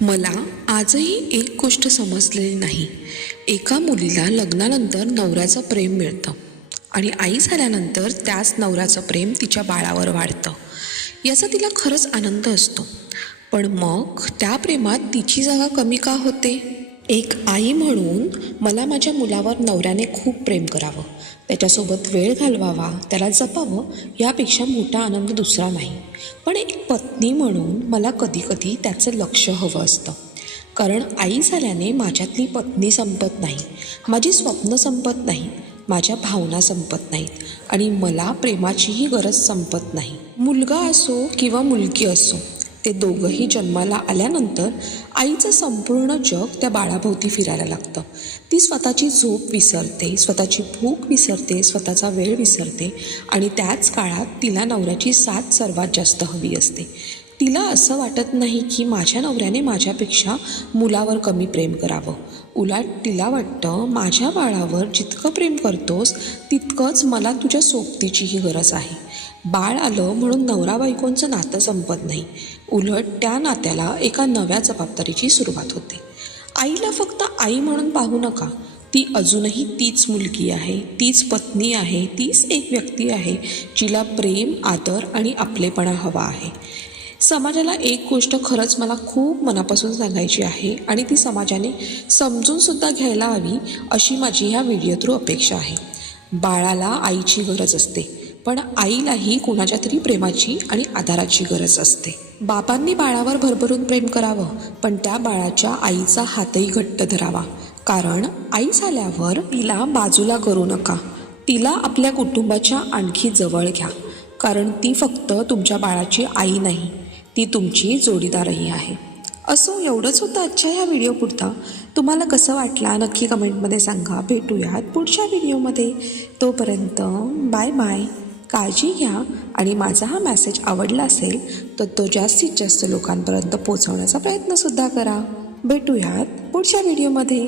मला आजही एक गोष्ट समजलेली नाही. एका मुलीला लग्नानंतर नवऱ्याचं प्रेम मिळतं आणि आई झाल्यानंतर त्याच नवऱ्याचं प्रेम तिच्या बाळावर वाढतं. याचा तिला खरंच आनंद असतो. पण मग त्या प्रेमात तिची जागा कमी का होते? एक आई म्हणून मला माझ्या मुलावर नवऱ्याने खूप प्रेम करावं, त्याच्यासोबत वेळ घालवावा, त्याला जपावं, यापेक्षा मोठा आनंद दुसरा नाही. पण एक पत्नी म्हणून मला कधीकधी त्याचं लक्ष हवं असतं. कारण आई झाल्याने माझ्यातली पत्नी संपत नाही, माझी स्वप्न संपत नाही, माझ्या भावना संपत नाहीत आणि मला प्रेमाचीही गरज संपत नाही. मुलगा असो किंवा मुलगी असो, ते दोघंही जन्माला आल्यानंतर आईचं संपूर्ण जग त्या बाळाभोवती फिरायला लागतं. ती स्वतःची झोप विसरते, स्वतःची भूक विसरते, स्वतःचा वेळ विसरते आणि त्याच काळात तिला नवऱ्याची साथ सर्वात जास्त हवी असते. तिला असं वाटत नाही की माझ्या नवऱ्याने माझ्यापेक्षा मुलावर कमी प्रेम करावं. उलट तिला वाटतं, माझ्या बाळावर जितकं प्रेम करतोस तितकंच मला तुझ्या सोबतीचीही गरज आहे. बाळ आलं म्हणून नवरा बायकोंचं नातं संपत नाही, उलट त्या नात्याला एका नव्या जबाबदारीची सुरुवात होते. आईला फक्त आई म्हणून पाहू नका, ती अजूनही तीच मुलगी आहे, तीच पत्नी आहे, तीच एक व्यक्ती आहे जिला प्रेम, आदर आणि आपलेपणा हवा आहे. समाजाला एक गोष्ट खरंच मला खूप मनापासून सांगायची आहे आणि ती समाजाने समजूनसुद्धा घ्यायला हवी, अशी माझी ह्या व्हिडिओ थ्रू अपेक्षा आहे. बाळाला आईची गरज असते, पण आईलाही कोणाच्या तरी प्रेमाची आणि आधाराची गरज असते. बाबांनी बाळावर भरभरून प्रेम करावं, पण त्या बाळाच्या आईचा हातही घट्ट धरावा. कारण आई झाल्यावर तिला बाजूला करू नका, तिला आपल्या कुटुंबाच्या आणखी जवळ घ्या. कारण ती फक्त तुमच्या बाळाची आई नाही, ती तुमची जोडीदारही आहे. असो, एवढंच होतं आजच्या ह्या व्हिडिओ पुरता. तुम्हाला कसं वाटला नक्की कमेंटमध्ये सांगा. भेटूयात पुढच्या व्हिडिओमध्ये. तोपर्यंत बाय बाय. काळजी घ्या आणि माझा हा मेसेज आवडला असेल तर तो जास्तीत जास्त लोकांपर्यंत पोहोचवण्याचा प्रयत्नसुद्धा करा. भेटूयात पुढच्या व्हिडिओमध्ये.